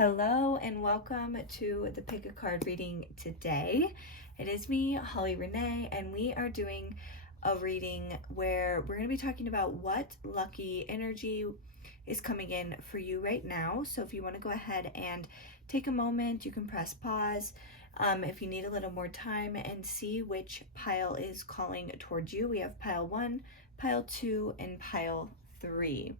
Hello and welcome to the Pick a Card reading today. It is me, Holle Renea, and we are doing a reading where we're going to be talking about what lucky energy is coming in for you right now. So if you want to go ahead and take a moment, you can press pause. If you need a little more time and see which pile is calling towards you, we have pile 1, pile 2, and pile 3.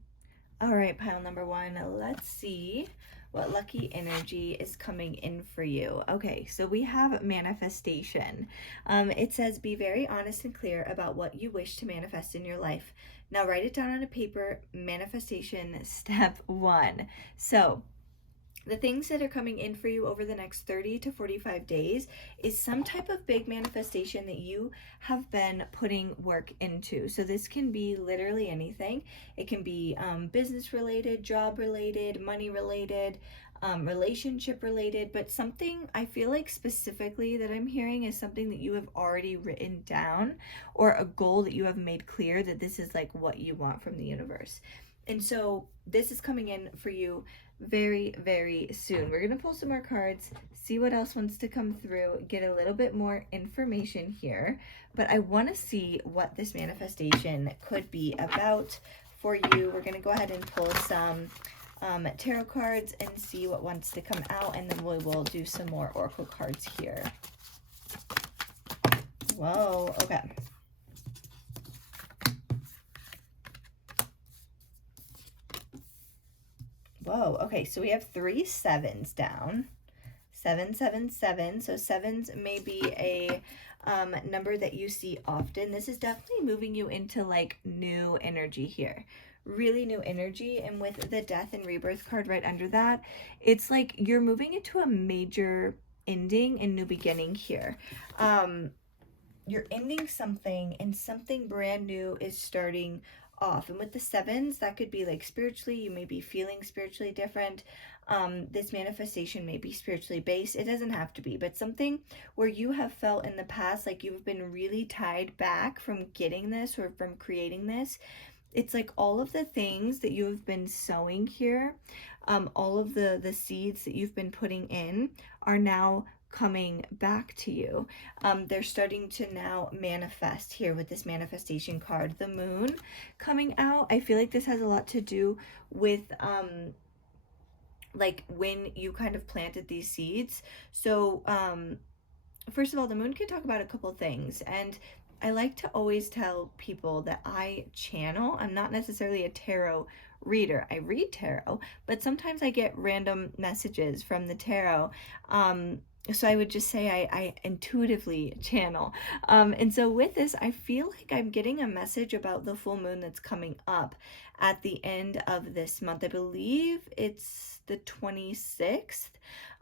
All right, pile number 1, let's see what lucky energy is coming in for you. Okay, so we have manifestation. It says, be very honest and clear about what you wish to manifest in your life. Now write it down on a paper. Manifestation step 1. So the things that are coming in for you over the next 30 to 45 days is some type of big manifestation that you have been putting work into. So this can be literally anything. It can be business related, job related, money related, relationship related, but something I feel like specifically that I'm hearing is something that you have already written down, or a goal that you have made clear that this is like what you want from the universe. And so this is coming in for you very, very soon. We're going to pull some more cards, see what else wants to come through, get a little bit more information here. But I want to see what this manifestation could be about for you. We're going to go ahead and pull some tarot cards and see what wants to come out, and then we will do some more oracle cards here. Whoa, okay. Whoa, okay, so we have 3 sevens down. 777. So sevens may be a number that you see often. This is definitely moving you into like new energy here. Really new energy. And with the death and rebirth card right under that, it's like you're moving into a major ending and new beginning here. You're ending something and something brand new is starting off. And with the sevens, that could be like spiritually, you may be feeling spiritually different. This manifestation may be spiritually based. It doesn't have to be, but something where you have felt in the past like you've been really tied back from getting this or from creating this. It's like all of the things that you have been sowing here, all of the seeds that you've been putting in are now coming back to you. They're starting to now manifest here with this manifestation card. The moon coming out, I feel like this has a lot to do with like when you kind of planted these seeds. So first of all, the moon can talk about a couple things, and I like to always tell people that I channel. I'm not necessarily a tarot reader. I read tarot, but sometimes I get random messages from the tarot. So I would just say I intuitively channel. And so with this, I feel like I'm getting a message about the full moon that's coming up at the end of this month. I believe it's the 26th,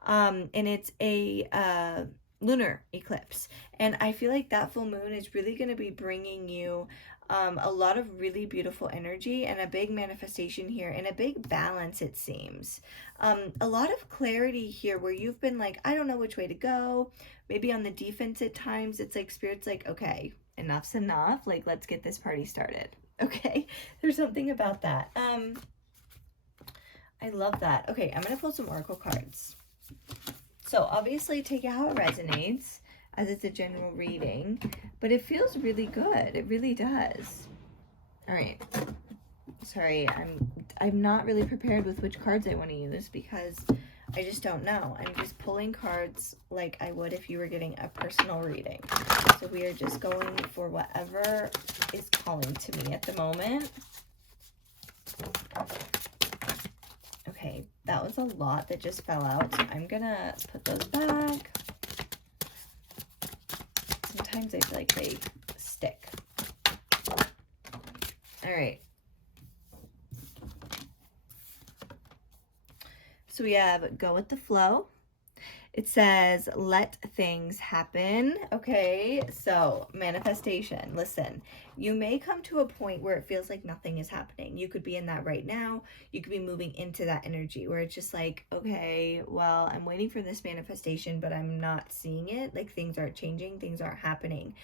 and it's a lunar eclipse. And I feel like that full moon is really going to be bringing you a lot of really beautiful energy and a big manifestation here and a big balance, it seems. A lot of clarity here where you've been like, I don't know which way to go. Maybe on the defense at times. It's like Spirit's like, okay, enough's enough. Like, let's get this party started. Okay, there's something about that. I love that. Okay, I'm going to pull some oracle cards. So obviously take it how it resonates, as it's a general reading, but it feels really good. It really does. All right. Sorry, I'm not really prepared with which cards I want to use because I just don't know. I'm just pulling cards like I would if you were getting a personal reading. So we are just going for whatever is calling to me at the moment. Okay, that was a lot that just fell out, so I'm gonna put those back. Sometimes I feel like they stick. All right. So we have go with the flow. It says, let things happen. Okay, so manifestation. Listen, you may come to a point where it feels like nothing is happening. You could be in that right now. You could be moving into that energy where it's just like, okay, well, I'm waiting for this manifestation, but I'm not seeing it. Like things aren't changing, things aren't happening.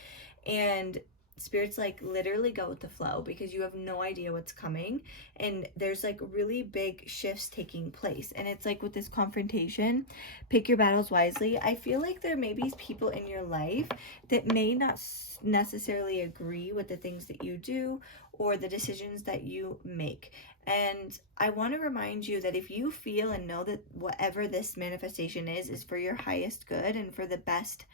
And Spirit's like, literally go with the flow, because you have no idea what's coming, and there's like really big shifts taking place. And it's like with this confrontation, pick your battles wisely. I feel like there may be people in your life that may not necessarily agree with the things that you do or the decisions that you make. And I want to remind you that if you feel and know that whatever this manifestation is for your highest good and for the best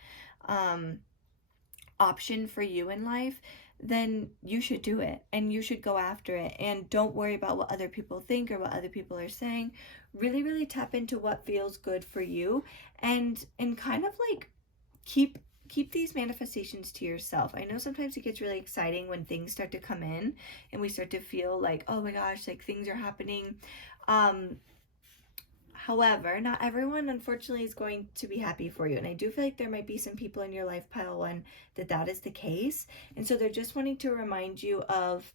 option for you in life, then you should do it and you should go after it, and don't worry about what other people think or what other people are saying. Really, really tap into what feels good for you, and kind of like keep these manifestations to yourself. I know sometimes it gets really exciting when things start to come in and we start to feel like, oh my gosh, like things are happening. However, not everyone, unfortunately, is going to be happy for you. And I do feel like there might be some people in your life, pile one, that is the case. And so they're just wanting to remind you of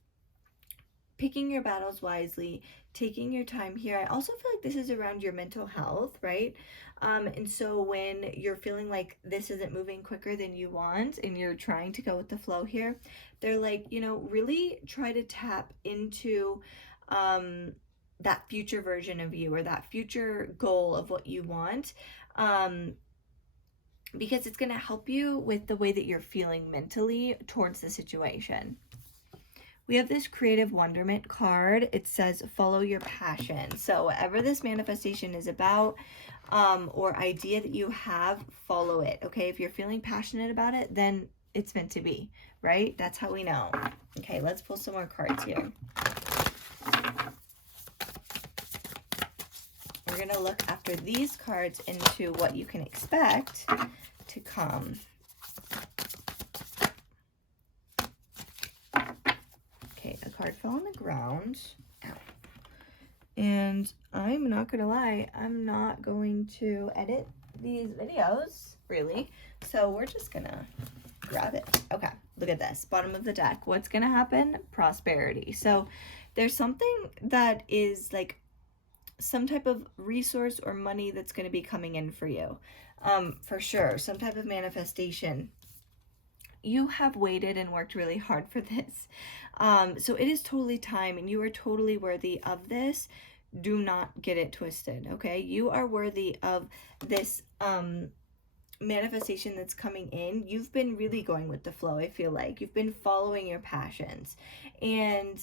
picking your battles wisely, taking your time here. I also feel like this is around your mental health, right? And so when you're feeling like this isn't moving quicker than you want and you're trying to go with the flow here, they're like, really try to tap into that future version of you, or that future goal of what you want, because it's going to help you with the way that you're feeling mentally towards the situation. We have this creative wonderment card. It says follow your passion. So whatever this manifestation is about, or idea that you have, follow it. Okay, if you're feeling passionate about it, then it's meant to be, right? That's how we know. Okay, let's pull some more cards here. We're going to look after these cards into what you can expect to come. Okay, a card fell on the ground. Ow. And I'm not going to lie, I'm not going to edit these videos, really. So we're just going to grab it. Okay, look at this. Bottom of the deck. What's going to happen? Prosperity. So there's something that is like some type of resource or money that's going to be coming in for you, for sure. Some type of manifestation. You have waited and worked really hard for this, so it is totally time, and you are totally worthy of this. Do not get it twisted, okay? You are worthy of this manifestation that's coming in. You've been really going with the flow. I feel like you've been following your passions, and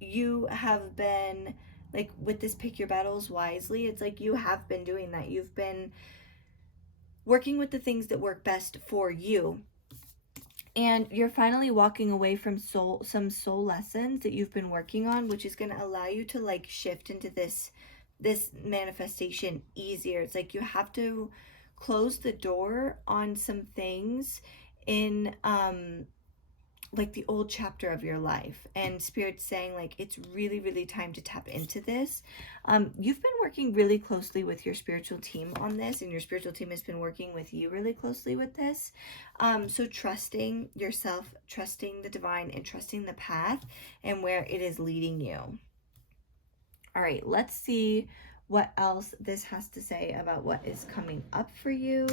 you have been like, with this pick your battles wisely, it's like you have been doing that. You've been working with the things that work best for you. And you're finally walking away from some soul lessons that you've been working on, which is going to allow you to like shift into this manifestation easier. It's like you have to close the door on some things in like the old chapter of your life, and Spirit's saying like it's really, really time to tap into this. You've been working really closely with your spiritual team on this, and your spiritual team has been working with you really closely with this. So trusting yourself, trusting the divine, and trusting the path and where it is leading you. All right, let's see what else this has to say about what is coming up for you.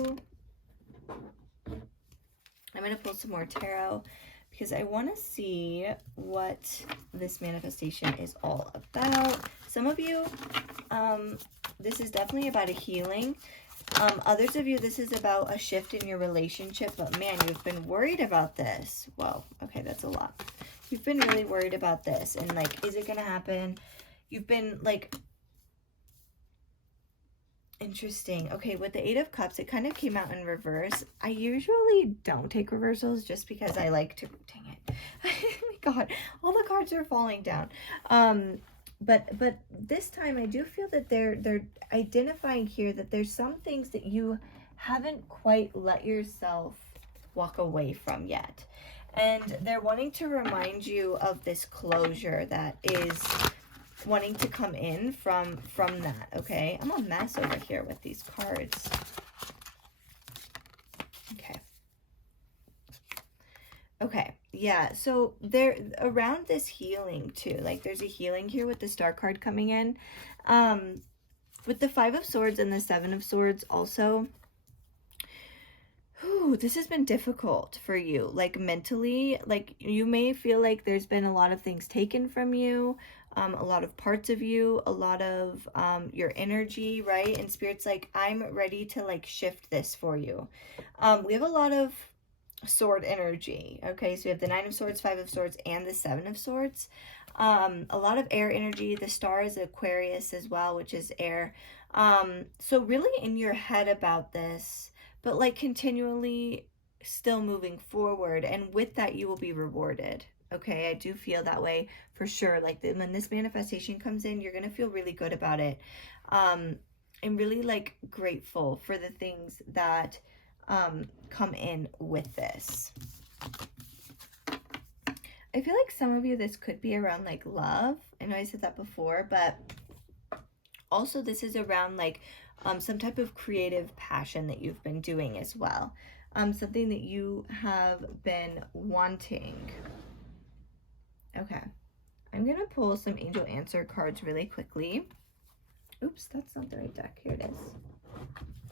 I'm going to pull some more tarot, because I want to see what this manifestation is all about. Some of you, this is definitely about a healing. Others of you, this is about a shift in your relationship. But man, you've been worried about this. Whoa, okay, that's a lot. You've been really worried about this. And like, is it going to happen? You've been like... Interesting. Okay, with the Eight of Cups, it kind of came out in reverse. I usually don't take reversals just because I like to... Dang it. Oh my God. All the cards are falling down. But this time I do feel that they're identifying here that there's some things that you haven't quite let yourself walk away from yet. And they're wanting to remind you of this closure that is wanting to come in from that, okay? I'm a mess over here with these cards. Okay, yeah, so they're around this healing too. Like, there's a healing here with the Star card coming in. With the Five of Swords and the Seven of Swords also, This has been difficult for you, like mentally. Like you may feel like there's been a lot of things taken from you, a lot of parts of you, a lot of your energy, right? And Spirit's like, I'm ready to like shift this for you. We have a lot of sword energy. Okay, so we have the 9 of Swords, 5 of Swords, and the 7 of Swords. A lot of air energy. The star is Aquarius as well, which is air. So really in your head about this, but like continually still moving forward, and with that you will be rewarded. Okay, I do feel that way for sure. Like when this manifestation comes in, you're gonna feel really good about it, and really like grateful for the things that come in with this. I feel like some of you, this could be around like love. I know I said that before, but also this is around like some type of creative passion that you've been doing as well. Something that you have been wanting. Okay, I'm gonna pull some angel answer cards really quickly. Oops, that's not the right deck. Here it is.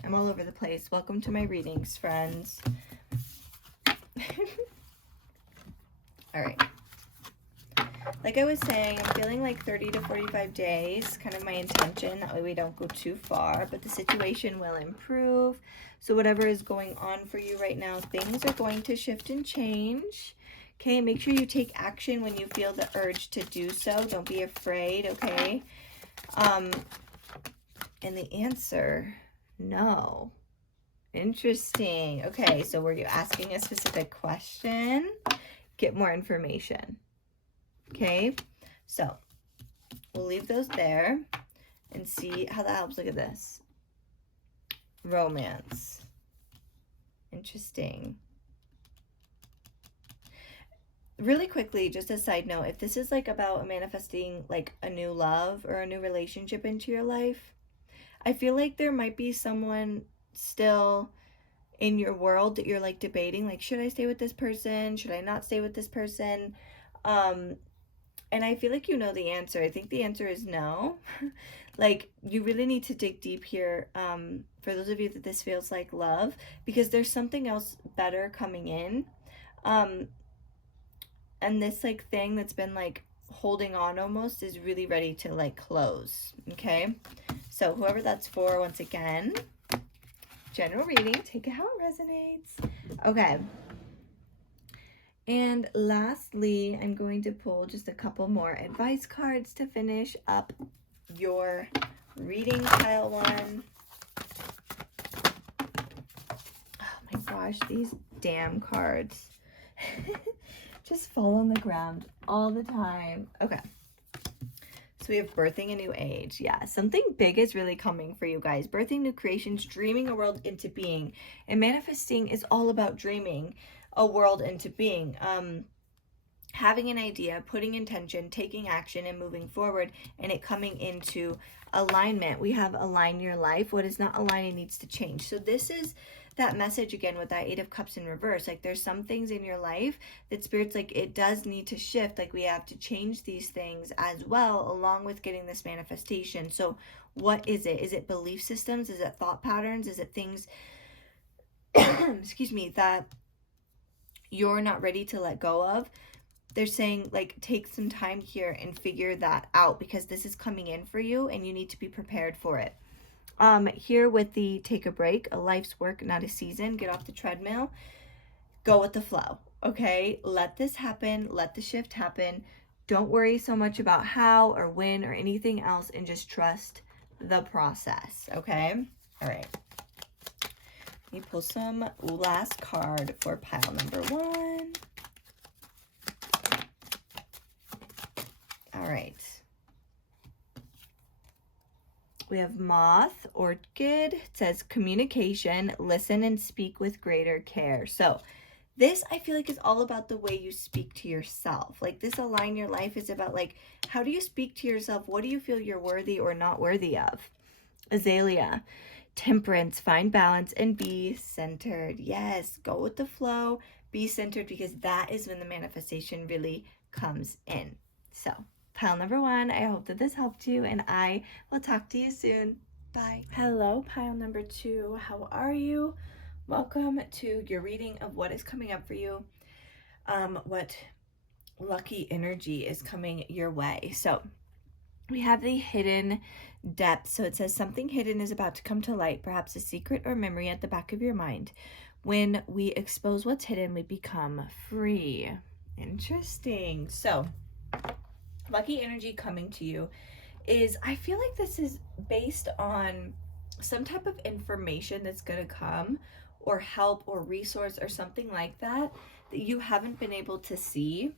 I'm all over the place. Welcome to my readings, friends. All right. Like I was saying, I'm feeling like 30 to 45 days, kind of my intention. That way we don't go too far, but the situation will improve. So whatever is going on for you right now, things are going to shift and change. Okay, make sure you take action when you feel the urge to do so. Don't be afraid, okay? And the answer, no. Interesting. Okay, so were you asking a specific question? Get more information. Okay, so we'll leave those there and see how that helps. Look at this. Romance. Interesting. Really quickly, just a side note, if this is like about manifesting like a new love or a new relationship into your life, I feel like there might be someone still in your world that you're like debating, like, should I stay with this person? Should I not stay with this person? And I feel like you know the answer. I think the answer is no. Like, you really need to dig deep here, for those of you that this feels like love, because there's something else better coming in. And this like thing that's been like holding on almost is really ready to like close. Okay, so whoever that's for, once again, general reading, take it how it resonates. Okay, and lastly, I'm going to pull just a couple more advice cards to finish up your reading, pile one. Oh my gosh, these damn cards just fall on the ground all the time. Okay, so we have birthing a new age. Yeah, something big is really coming for you guys. Birthing new creations, dreaming a world into being. And manifesting is all about dreaming a world into being. Having an idea, putting intention, taking action, and moving forward, and it coming into alignment. We have align your life. What is not aligning needs to change. So this is that message again with that 8 of Cups in reverse. Like, there's some things in your life that Spirit's like, it does need to shift. Like, we have to change these things as well, along with getting this manifestation. So what is it? Is it belief systems? Is it thought patterns? Is it things excuse me, that you're not ready to let go of? They're saying, like, take some time here and figure that out, because this is coming in for you and you need to be prepared for it. Here with the take a break, a life's work, not a season. Get off the treadmill, go with the flow. Okay, let this happen, let the shift happen. Don't worry so much about how or when or anything else, and just trust the process. Okay, all right. Let me pull some last card for pile number 1. All right. We have moth, orchid. It says communication, listen and speak with greater care. So this, I feel like, is all about the way you speak to yourself. Like, this align your life is about, like, how do you speak to yourself? What do you feel you're worthy or not worthy of? Azalea, temperance, find balance and be centered. Yes, go with the flow, be centered, because that is when the manifestation really comes in. So pile number 1, I hope that this helped you, and I will talk to you soon. Bye. Hello, pile number 2. How are you? Welcome to your reading of what is coming up for you, what lucky energy is coming your way. So we have the hidden depth. So it says something hidden is about to come to light, perhaps a secret or memory at the back of your mind. When we expose what's hidden, we become free. Interesting. So lucky energy coming to you is, I feel like this is based on some type of information that's going to come, or help or resource or something like that you haven't been able to see.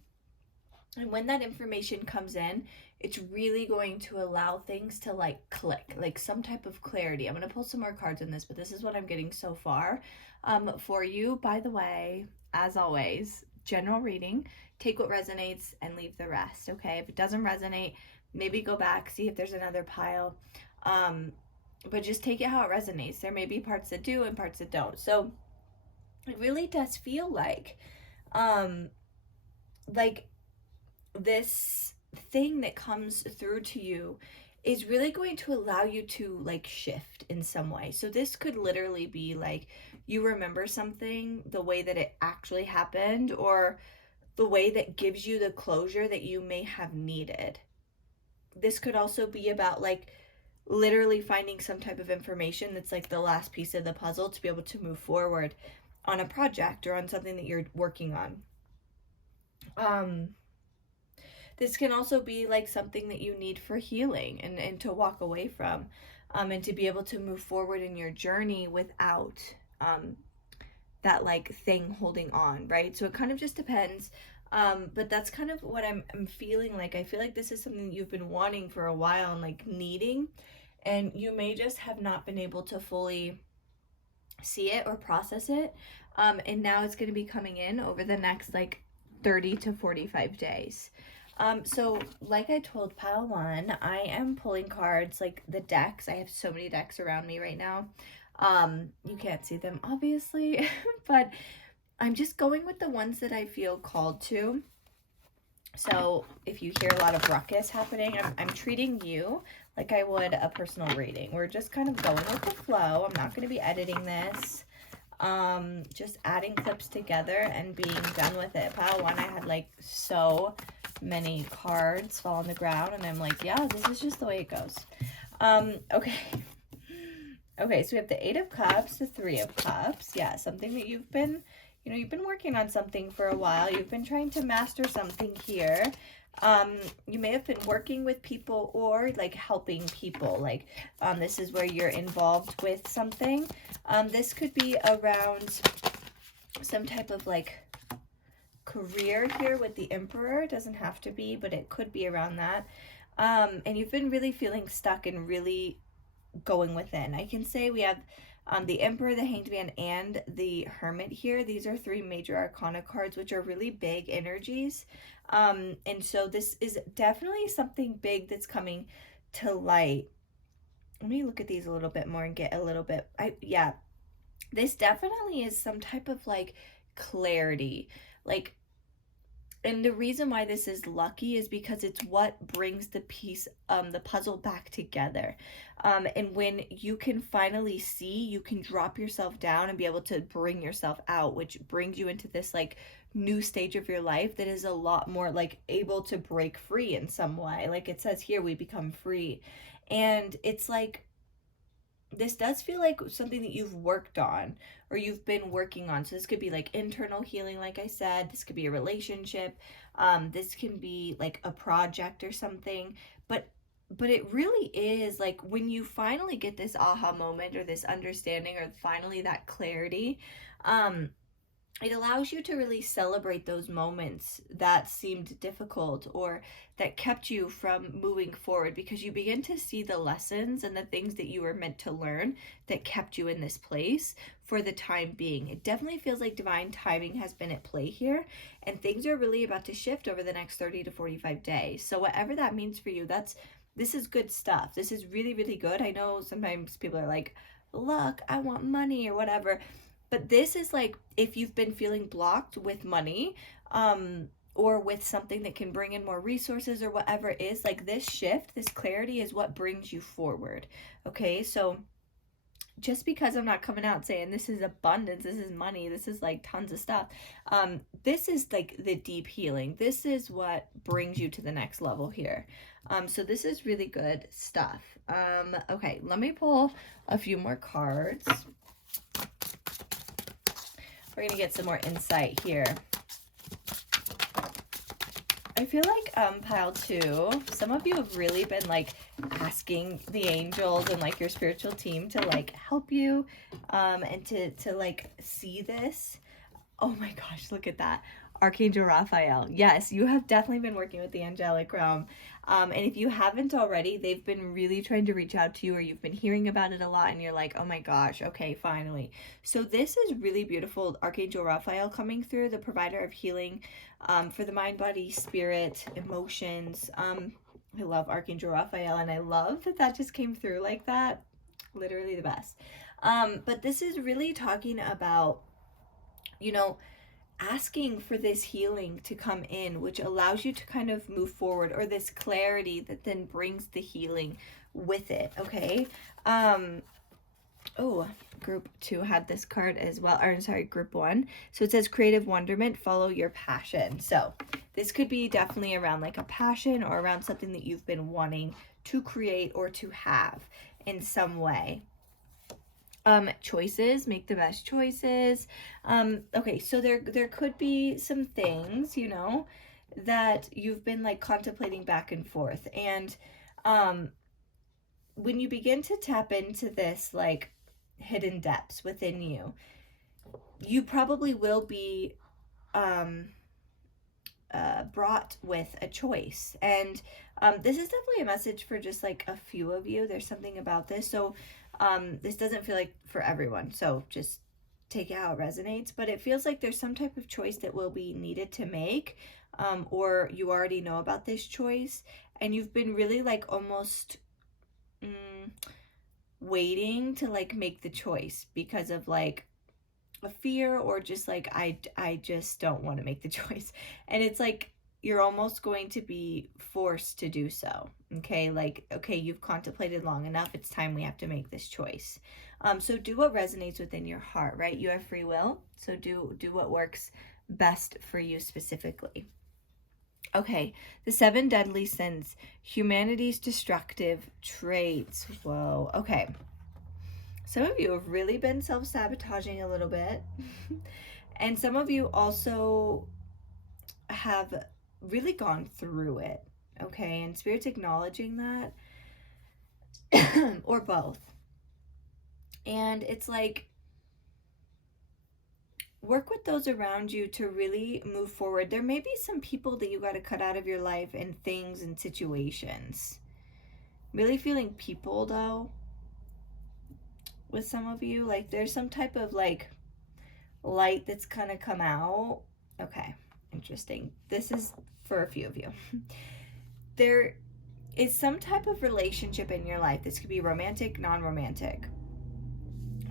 And when that information comes in, it's really going to allow things to like click, like some type of clarity. I'm going to pull some more cards in this, but this is what I'm getting so far for you. By the way, as always, general reading, take what resonates and leave the rest. Okay, if it doesn't resonate, maybe go back, see if there's another pile. But just take it how it resonates. There may be parts that do and parts that don't. So it really does feel like this thing that comes through to you is really going to allow you to like shift in some way. So this could literally be like you remember something the way that it actually happened, or the way that gives you the closure that you may have needed. This could also be about like literally finding some type of information that's like the last piece of the puzzle to be able to move forward on a project or on something that you're working on. This can also be like something that you need for healing and to walk away from, and to be able to move forward in your journey without that like thing holding on, right? So it kind of just depends. But that's kind of what I'm feeling like. I feel like this is something that you've been wanting for a while and like needing, and you may just have not been able to fully see it or process it. And now it's going to be coming in over the next like 30 to 45 days. So like I told pile one, I am pulling cards, like the decks. I have so many decks around me right now. You can't see them obviously, but I'm just going with the ones that I feel called to. So if you hear a lot of ruckus happening, I'm treating you like I would a personal reading. We're just kind of going with the flow. I'm not going to be editing this. Just adding clips together and being done with it. Pile one, I had like so many cards fall on the ground, and I'm like, yeah, this is just the way it goes. Okay. Okay, so we have the 8 of Cups, the 3 of Cups. Yeah, something that you've been working on something for a while. You've been trying to master something here. You may have been working with people or like helping people. Like, this is where you're involved with something. This could be around some type of like career here with the Emperor. It doesn't have to be, but it could be around that. And you've been really feeling stuck and really going within. I can say we have the Emperor, the Hanged Man, and the Hermit here. These are 3 major arcana cards, which are really big energies. And so this is definitely something big that's coming to light. Let me look at these a little bit more and get a little bit, yeah, this definitely is some type of like clarity. Like, and the reason why this is lucky is because it's what brings the piece, the puzzle back together. And when you can finally see, you can drop yourself down and be able to bring yourself out, which brings you into this like new stage of your life that is a lot more like able to break free in some way. Like it says here, we become free. And it's like, this does feel like something that you've worked on or you've been working on. So this could be like internal healing, like I said. This could be a relationship. This can be like a project or something. But it really is like when you finally get this aha moment or this understanding or finally that clarity, it allows you to really celebrate those moments that seemed difficult or that kept you from moving forward, because you begin to see the lessons and the things that you were meant to learn that kept you in this place for the time being. It definitely feels like divine timing has been at play here, and things are really about to shift over the next 30 to 45 days. So whatever that means for you, this is good stuff. This is really, really good. I know sometimes people are like, look, I want money or whatever. But this is like, if you've been feeling blocked with money, or with something that can bring in more resources or whatever it is, like this shift, this clarity is what brings you forward. Okay, so just because I'm not coming out saying this is abundance, this is money, this is like tons of stuff, this is like the deep healing. This is what brings you to the next level here. So this is really good stuff. Okay, let me pull a few more cards. We're gonna get some more insight here. I feel like pile 2, some of you have really been like asking the angels and like your spiritual team to like help you and to like see this. Oh my gosh, look at that. Archangel Raphael. Yes, you have definitely been working with the angelic realm. And if you haven't already, they've been really trying to reach out to you, or you've been hearing about it a lot and you're like, oh my gosh, okay, finally. So this is really beautiful. Archangel Raphael coming through, the provider of healing for the mind, body, spirit, emotions. I love Archangel Raphael, and I love that that just came through like that. Literally the best. But this is really talking about, you know, asking for this healing to come in, which allows you to kind of move forward, or this clarity that then brings the healing with it. Okay. Oh, group 2 had this card as well, or sorry, group 1. So it says creative wonderment, follow your passion. So this could be definitely around like a passion, or around something that you've been wanting to create or to have in some way. Choices, make the best choices. Okay, so there could be some things, you know, that you've been like contemplating back and forth. And when you begin to tap into this like hidden depths within you, you probably will be brought with a choice. And this is definitely a message for just like a few of you. There's something about this. So this doesn't feel like for everyone, so just take it how it resonates, but it feels like there's some type of choice that will be needed to make, or you already know about this choice, and you've been really like almost waiting to like make the choice because of like a fear, or just like I just don't want to make the choice. And it's like you're almost going to be forced to do so. Okay, like, okay, you've contemplated long enough, it's time we have to make this choice. So do what resonates within your heart, right? You have free will, so do what works best for you specifically. Okay, the 7 deadly sins, humanity's destructive traits. Whoa, okay. Some of you have really been self-sabotaging a little bit. And some of you also have really gone through it, okay? And Spirit's acknowledging that, or both. And it's like, work with those around you to really move forward. There may be some people that you got to cut out of your life, and things and situations. Really feeling people, though, with some of you. Like, there's some type of, like, light that's kind of come out. Okay, interesting. This is for a few of you. There is some type of relationship in your life. This could be romantic, non-romantic,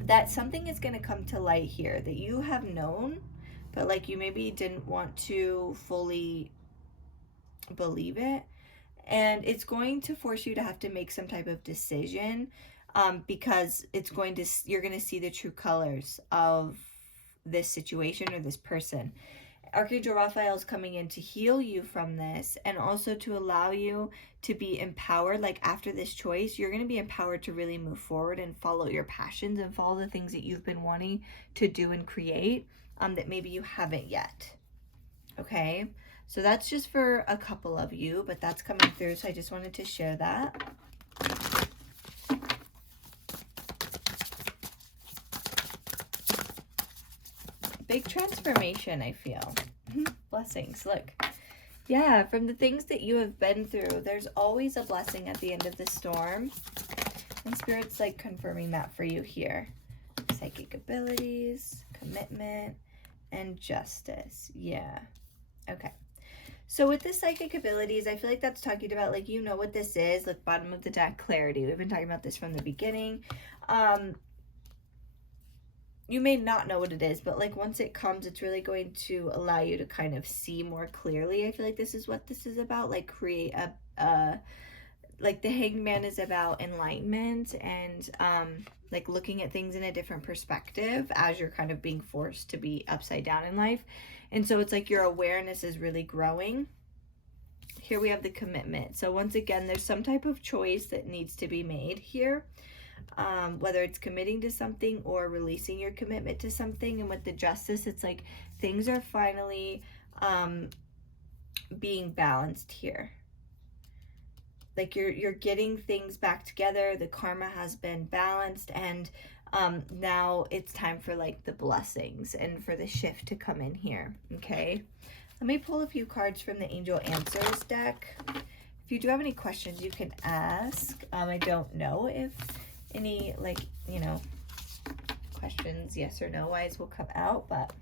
that something is going to come to light here that you have known, but like you maybe didn't want to fully believe it. And it's going to force you to have to make some type of decision, because it's going to, you're going to see the true colors of this situation or this person. Archangel Raphael is coming in to heal you from this, and also to allow you to be empowered. Like, after this choice, you're going to be empowered to really move forward and follow your passions and follow the things that you've been wanting to do and create, that maybe you haven't yet. Okay, so that's just for a couple of you, but that's coming through, so I just wanted to share that. Big transformation, I feel. Blessings, look. Yeah, from the things that you have been through, there's always a blessing at the end of the storm. And Spirit's like confirming that for you here. Psychic abilities, commitment, and justice. Yeah. Okay. So with the psychic abilities, I feel like that's talking about, like, you know what this is. Like, bottom of the deck, clarity. We've been talking about this from the beginning. You may not know what it is, but like once it comes, it's really going to allow you to kind of see more clearly. I feel like this is what this is about, like create a like the Hanged Man is about enlightenment and like looking at things in a different perspective as you're kind of being forced to be upside down in life. And so it's like your awareness is really growing. Here we have the Commitment. So once again, there's some type of choice that needs to be made here, whether it's committing to something or releasing your commitment to something. And with the Justice, it's like things are finally being balanced here. Like you're getting things back together. The karma has been balanced, and now it's time for like the blessings and for the shift to come in here. Okay, let me pull a few cards from the Angel Answers deck. If you do have any questions, you can ask. I don't know if any, like, you know, questions yes or no wise will come out, but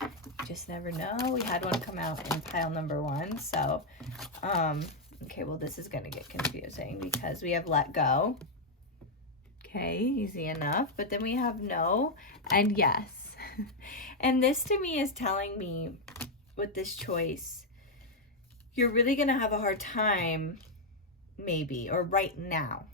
you just never know. We had one come out in pile number 1, so okay, well, this is going to get confusing because we have Let Go. Okay, easy enough. But then we have No and Yes. And this to me is telling me with this choice, you're really going to have a hard time, maybe, or right now.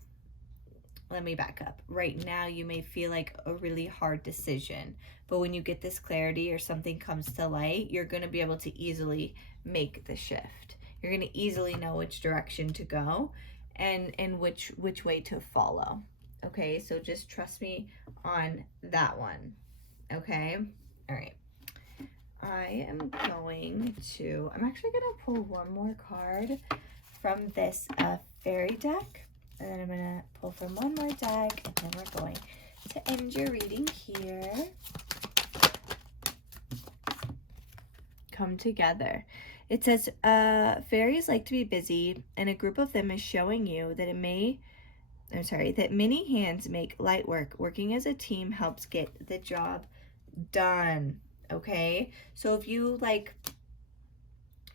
Let me back up. Right now, you may feel like a really hard decision. But when you get this clarity or something comes to light, you're going to be able to easily make the shift. You're going to easily know which direction to go and which way to follow. Okay, so just trust me on that one. Okay, all right. I'm actually going to pull one more card from this fairy deck. And then I'm going to pull from one more deck. And then we're going to end your reading here. Come together. It says, fairies like to be busy, and a group of them is showing you that that many hands make light work. Working as a team helps get the job done. Okay? So if you like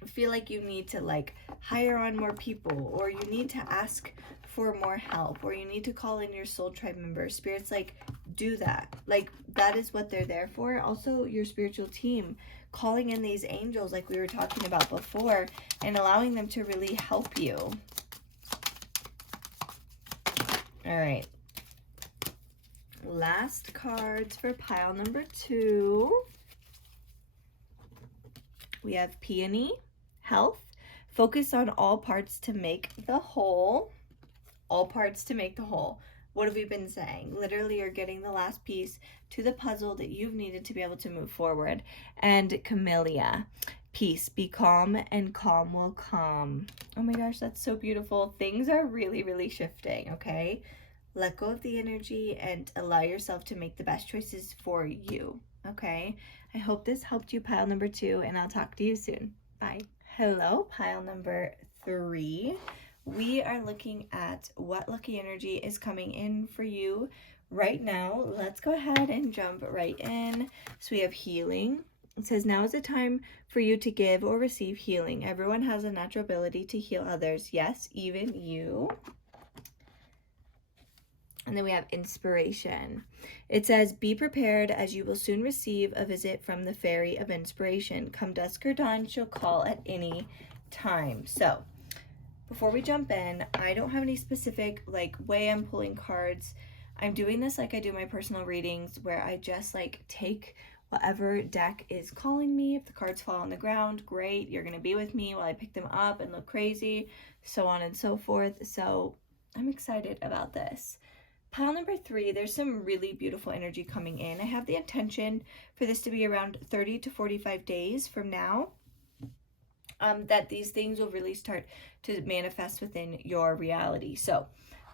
feel like you need to like hire on more people, or you need to ask for more help, or you need to call in your soul tribe members, Spirit's like, do that. Like, that is what they're there for. Also, your spiritual team, calling in these angels like we were talking about before and allowing them to really help you. All right. Last cards for pile number 2. We have Peony, Health. Focus on all parts to make the whole. All parts to make the whole. What have we been saying? Literally, you're getting the last piece to the puzzle that you've needed to be able to move forward. And Camellia, Peace. Be calm and calm will come. Oh my gosh, that's so beautiful. Things are really, really shifting, okay? Let go of the energy and allow yourself to make the best choices for you, okay? I hope this helped you, pile number 2, and I'll talk to you soon. Bye. Hello, pile number 3. We are looking at what lucky energy is coming in for you right now. Let's go ahead and jump right in. So we have Healing. It says, now is the time for you to give or receive healing. Everyone has a natural ability to heal others. Yes, even you. And then we have Inspiration. It says, be prepared as you will soon receive a visit from the Fairy of Inspiration. Come dusk or dawn, she'll call at any time. So before we jump in, I don't have any specific like way I'm pulling cards. I'm doing this like I do my personal readings, where I just like take whatever deck is calling me. If the cards fall on the ground, great. You're going to be with me while I pick them up and look crazy, so on and so forth. So I'm excited about this. Pile number 3, there's some really beautiful energy coming in. I have the intention for this to be around 30 to 45 days from now. That these things will really start to manifest within your reality. So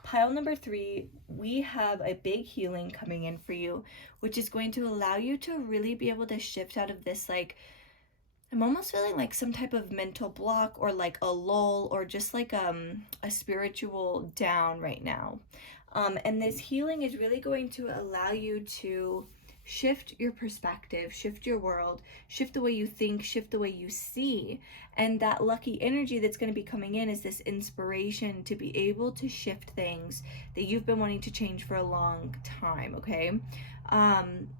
pile number 3, we have a big healing coming in for you, which is going to allow you to really be able to shift out of this, like, I'm almost feeling like some type of mental block, or like a lull, or just like a spiritual down right now. And this healing is really going to allow you to shift your perspective, shift your world, shift the way you think, shift the way you see. And that lucky energy that's going to be coming in is this inspiration to be able to shift things that you've been wanting to change for a long time, okay?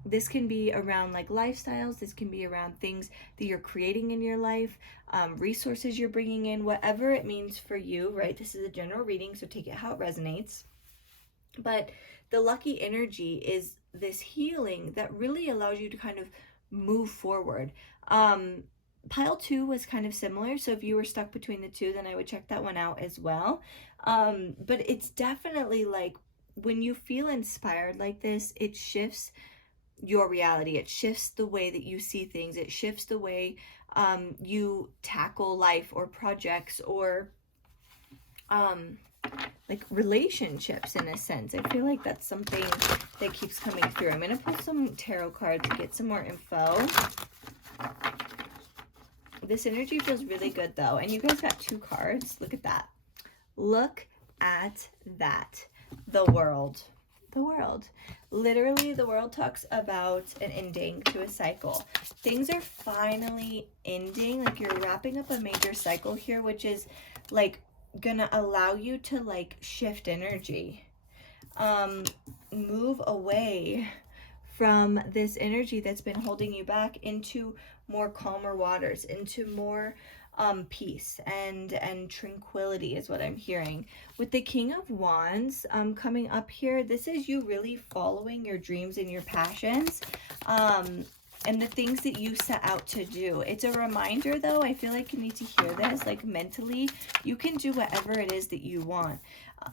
This can be around like lifestyles, this can be around things that you're creating in your life, resources you're bringing in, whatever it means for you, right? This is a general reading, so take it how it resonates. But the lucky energy is this healing that really allows you to kind of move forward. Pile 2 was kind of similar, so if you were stuck between the two, then I would check that one out as well. But it's definitely like when you feel inspired like this, it shifts your reality. It shifts the way that you see things. It shifts the way you tackle life or projects or like relationships in a sense. I feel like that's something that keeps coming through. I'm going to pull some tarot cards to get some more info. This energy feels really good though. And you guys got 2 cards. Look at that. Look at that. The world. The world. Literally, the world talks about an ending to a cycle. Things are finally ending. Like you're wrapping up a major cycle here, which is like gonna allow you to like shift energy, move away from this energy that's been holding you back into more calmer waters, into more peace and tranquility is what I'm hearing. With the King of Wands coming up here, this is you really following your dreams and your passions, and the things that you set out to do. It's a reminder though, I feel like you need to hear this, like mentally, you can do whatever it is that you want.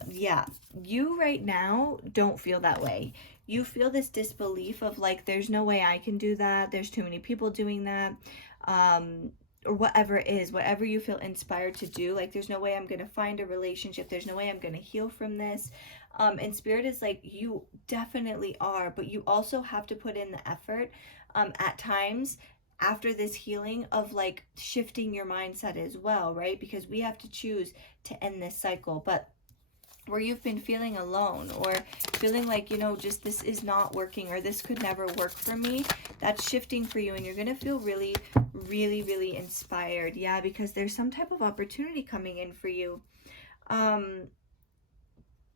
Yeah, you right now don't feel that way. You feel this disbelief of like, there's no way I can do that. There's too many people doing that. Or whatever it is, whatever you feel inspired to do, like there's no way I'm going to find a relationship. There's no way I'm going to heal from this. And Spirit is like, you definitely are, but you also have to put in the effort at times after this healing of like shifting your mindset as well, right? Because we have to choose to end this cycle. But where you've been feeling alone or feeling like, you know, just this is not working or this could never work for me, that's shifting for you and you're going to feel really, really, really inspired. Yeah, because there's some type of opportunity coming in for you. And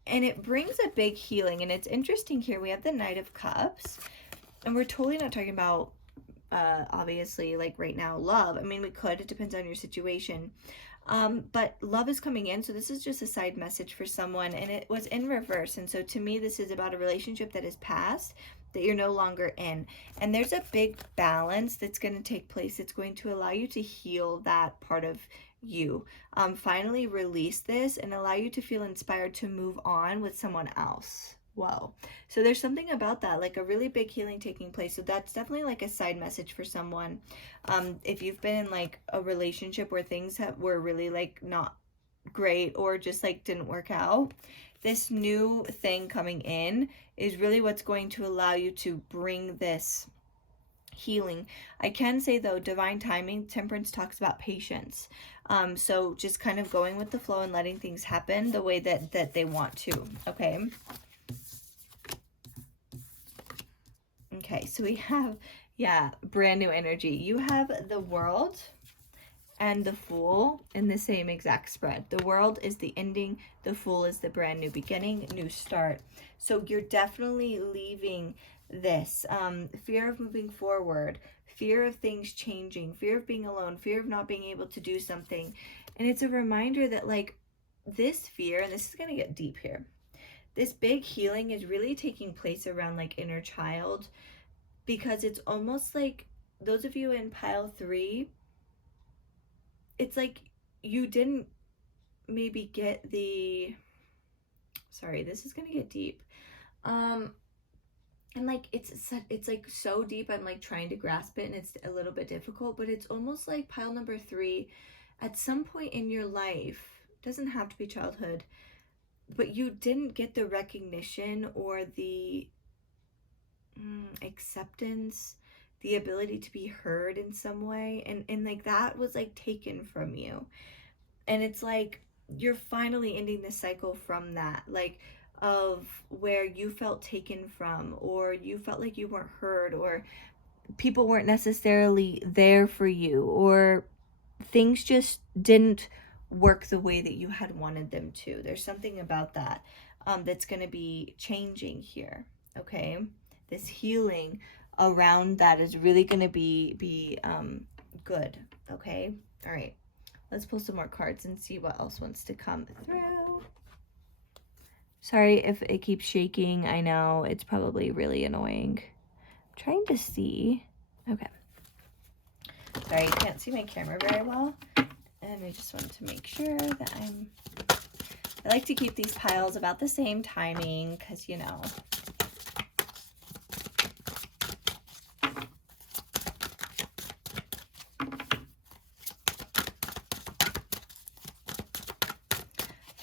it brings a big healing. And it's interesting here. We have the Knight of Cups and we're totally not talking about, obviously, like right now, love. I mean, we could, it depends on your situation. But love is coming in, so this is just a side message for someone, and it was in reverse. And so to me, this is about a relationship that is past, that you're no longer in. And there's a big balance that's going to take place. It's going to allow you to heal that part of you. Finally release this and allow you to feel inspired to move on with someone else. Whoa. So there's something about that, like a really big healing taking place. So that's definitely like a side message for someone. If you've been in like a relationship where things were really like not great or just like didn't work out, this new thing coming in is really what's going to allow you to bring this healing. I can say though, divine timing, Temperance talks about patience. So just kind of going with the flow and letting things happen the way that they want to. Okay. Okay, so we have, yeah, brand new energy. You have the World and the Fool in the same exact spread. The World is the ending. The Fool is the brand new beginning, new start. So you're definitely leaving this fear of moving forward, fear of things changing, fear of being alone, fear of not being able to do something. And it's a reminder that like this fear, and this is going to get deep here, this big healing is really taking place around like inner child, because it's almost like those of you in pile 3, it's like you didn't maybe get the, sorry, this is gonna get deep. And like it's like so deep, I'm like trying to grasp it and it's a little bit difficult, but it's almost like pile number 3, at some point in your life, doesn't have to be childhood, but you didn't get the recognition or the acceptance, the ability to be heard in some way, and like that was like taken from you. And it's like you're finally ending the cycle from that. Like of where you felt taken from, or you felt like you weren't heard, or people weren't necessarily there for you, or things just didn't work the way that you had wanted them to. There's something about that that's going to be changing here, okay? This healing around that is really going to be good, okay? All right, let's pull some more cards and see what else wants to come through. Sorry if it keeps shaking. I know it's probably really annoying. I'm trying to see. Okay. Sorry, you can't see my camera very well. And I just wanted to make sure that I like to keep these piles about the same timing because, you know.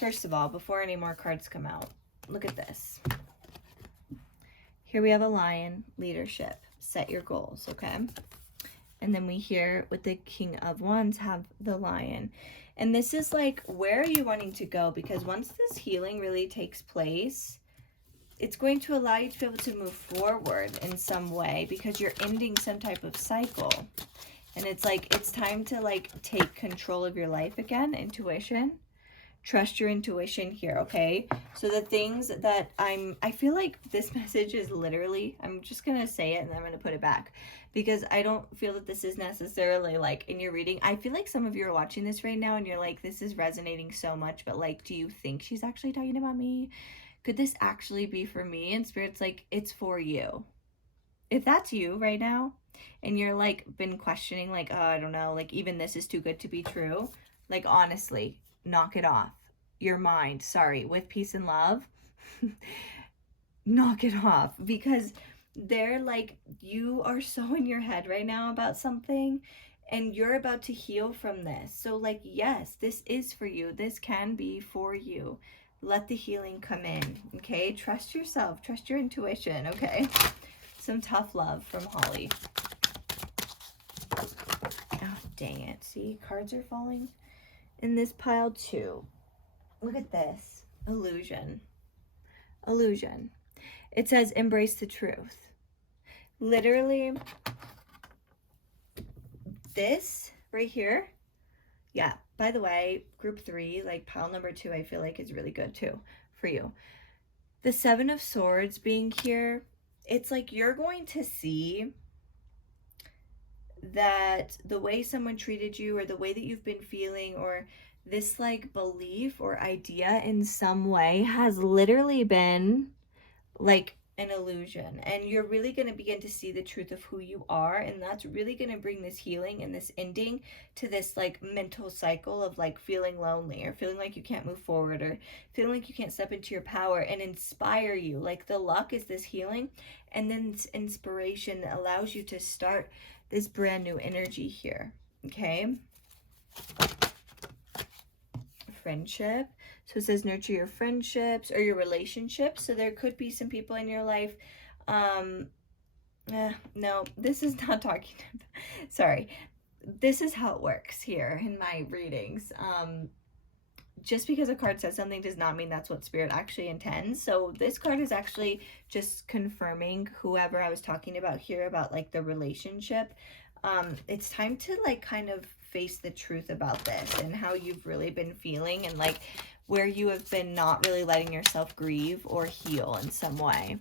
First of all, before any more cards come out, look at this. Here we have a lion, leadership, set your goals, okay? And then we here with the King of Wands have the lion. And this is like, where are you wanting to go? Because once this healing really takes place, it's going to allow you to be able to move forward in some way because you're ending some type of cycle. And it's like, it's time to like take control of your life again, intuition. Trust your intuition here, okay? So the things that I feel like this message is literally, I'm just going to say it and then I'm going to put it back because I don't feel that this is necessarily like in your reading. I feel like some of you are watching this right now and you're like, this is resonating so much, but like, do you think she's actually talking about me? Could this actually be for me? And Spirit's like, it's for you. If that's you right now and you're like been questioning like, oh, I don't know, like even this is too good to be true. Like, honestly, knock it off. Your mind, sorry, with peace and love, knock it off because they're like, you are so in your head right now about something and you're about to heal from this. So like, yes, this is for you. This can be for you. Let the healing come in, okay? Trust yourself. Trust your intuition, okay? Some tough love from Holly. Oh, dang it. See, cards are falling in this pile too. Look at this. Illusion. Illusion. It says, embrace the truth. Literally, this right here. Yeah, by the way, group 3, like pile number 2, I feel like is really good too for you. The 7 of Swords being here, it's like you're going to see that the way someone treated you or the way that you've been feeling or this like belief or idea in some way has literally been like an illusion, and you're really going to begin to see the truth of who you are, and that's really going to bring this healing and this ending to this like mental cycle of like feeling lonely or feeling like you can't move forward or feeling like you can't step into your power and inspire you. Like the luck is this healing and then this inspiration that allows you to start this brand new energy here, okay? Friendship. So it says nurture your friendships or your relationships. So there could be some people in your life. No, this is not talking about, sorry. This is how it works here in my readings. Just because a card says something does not mean that's what Spirit actually intends. So this card is actually just confirming whoever I was talking about here about like the relationship. It's time to like kind of face the truth about this and how you've really been feeling and like where you have been not really letting yourself grieve or heal in some way.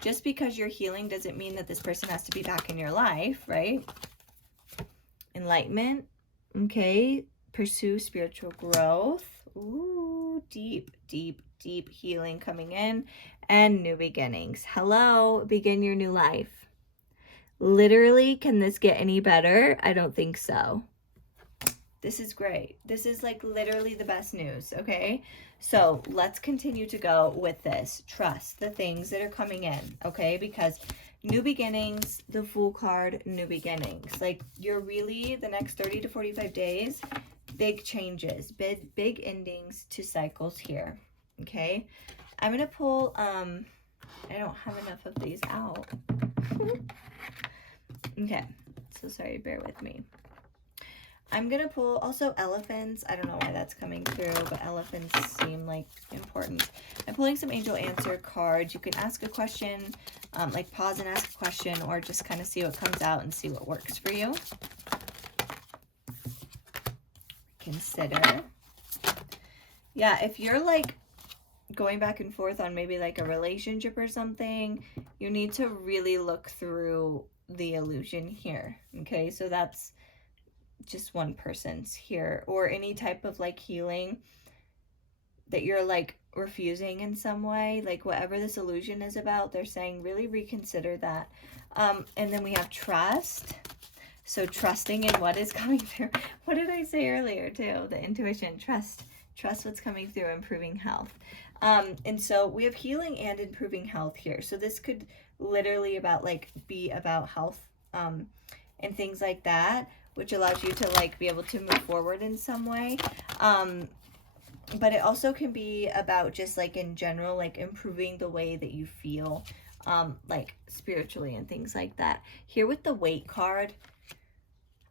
Just because you're healing doesn't mean that this person has to be back in your life, right? Enlightenment, okay? Pursue spiritual growth. Ooh, deep, deep, deep healing coming in. And new beginnings. Hello, begin your new life. Literally, can this get any better? I don't think so. This is great. This is like literally the best news, okay? So let's continue to go with this. Trust the things that are coming in, okay? Because new beginnings, the Fool card, new beginnings. Like you're really, the next 30 to 45 days, big changes, big endings to cycles here, okay? I'm going to pull, I don't have enough of these out. Okay, so sorry, bear with me. I'm going to pull also elephants. I don't know why that's coming through, but elephants seem like important. I'm pulling some angel answer cards. You can ask a question, like pause and ask a question, or just kind of see what comes out and see what works for you. Consider. Yeah, if you're like going back and forth on maybe like a relationship or something, you need to really look through the illusion here. Okay, so that's just one person's here, or any type of like healing that you're like refusing in some way, like whatever this illusion is about, they're saying really reconsider that. And then we have trust. So trusting in what is coming through. What did I say earlier too? The intuition, trust what's coming through, improving health. And so we have healing and improving health here. So this could literally be about health and things like that, which allows you to like be able to move forward in some way. But it also can be about just like in general, like improving the way that you feel, like spiritually and things like that. Here with the Weight card,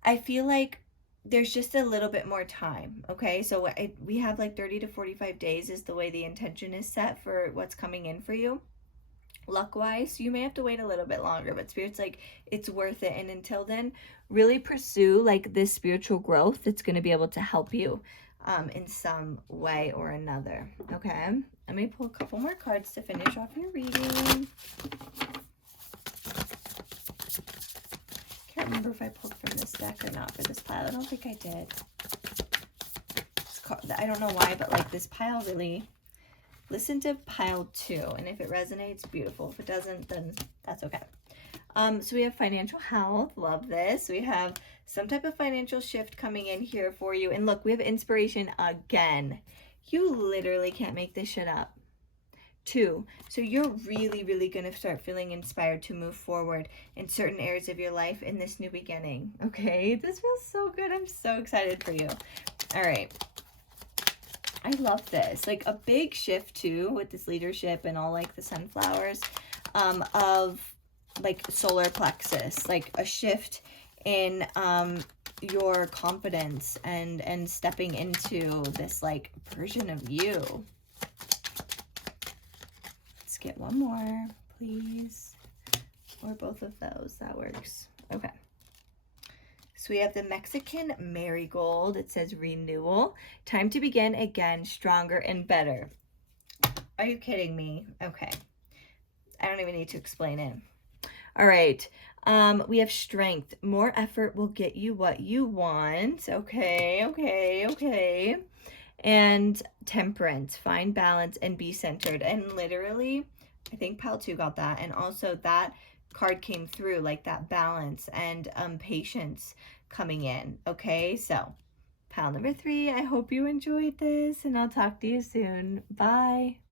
I feel like there's just a little bit more time. Okay, so we have like 30 to 45 days is the way the intention is set for what's coming in for you. Luck-wise, you may have to wait a little bit longer, but Spirit's like, it's worth it. And until then, really pursue like this spiritual growth that's going to be able to help you in some way or another. Okay, let me pull a couple more cards to finish off your reading. Can't remember if I pulled from this deck or not for this pile. I don't think I did. I don't know why, but like this pile really... Listen to pile 2, and if it resonates, beautiful. If it doesn't, then that's okay. So we have financial health. Love this. We have some type of financial shift coming in here for you. And look, we have inspiration again. You literally can't make this shit up. 2. So you're really, really going to start feeling inspired to move forward in certain areas of your life in this new beginning. Okay, this feels so good. I'm so excited for you. All right. I love this, like a big shift too with this leadership and all like the sunflowers of like solar plexus, like a shift in your confidence and stepping into this like version of you. Let's get one more, please, or both of those. That works. Okay. So we have the Mexican marigold. It says renewal. Time to begin again, stronger and better. Are you kidding me? Okay. I don't even need to explain it. All right. We have strength. More effort will get you what you want. Okay, okay, okay. And temperance. Find balance and be centered. And literally, I think pile 2 got that. And also that card came through, like that balance and patience coming in. Okay, so pile number 3, I hope you enjoyed this, and I'll talk to you soon. Bye.